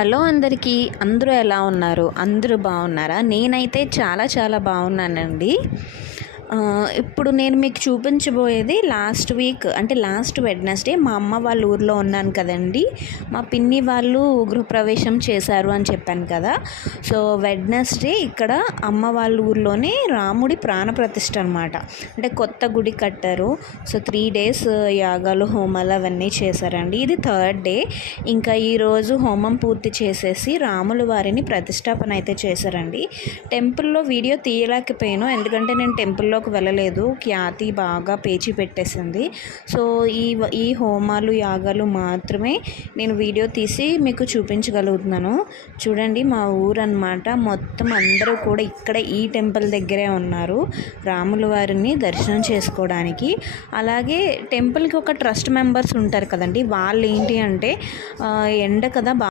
Hello అందరికీ, అందరూ ఎలా ఉన్నారు? అందరూ బాగున్నారా? నేనైతే చాలా చాలా బాగున్నానండి. ఇప్పుడు నేను మీకు చూపించబోయేది లాస్ట్ వీక్ అంటే లాస్ట్ వెడ్నెస్డే మా అమ్మ వాళ్ళ ఊర్లో ఉన్నాను కదండి. మా పిన్ని వాళ్ళు గృహప్రవేశం చేశారు అని చెప్పాను కదా. సో వెడ్నెస్డే ఇక్కడ అమ్మ వాళ్ళ ఊర్లోనే రాముడి ప్రాణప్రతిష్ఠ అనమాట. అంటే కొత్త గుడి కట్టారు. సో 3 days యాగాలు హోమాలు అవన్నీ చేశారండి. ఇది 3rd డే. ఇంకా ఈరోజు హోమం పూర్తి చేసేసి రాముల వారిని ప్రతిష్టాపన అయితే చేశారండి. టెంపుల్లో వీడియో తీయలేకపోయాను, ఎందుకంటే నేను టెంపుల్లోకి వెళ్ళలేదు. ఖ్యాతి బాగా పేచి పెట్టేసింది. సో ఈ హోమాలు యాగాలు మాత్రమే నేను వీడియో తీసి మీకు చూపించగలుగుతున్నాను. చూడండి, మా ఊరు అన్నమాట. మొత్తం అందరూ కూడా ఇక్కడ ఈ టెంపుల్ దగ్గరే ఉన్నారు రాముల వారిని దర్శనం చేసుకోవడానికి. అలాగే టెంపుల్కి ఒక ట్రస్ట్ మెంబర్స్ ఉంటారు కదండి, వాళ్ళు ఏంటి అంటే ఎండ కదా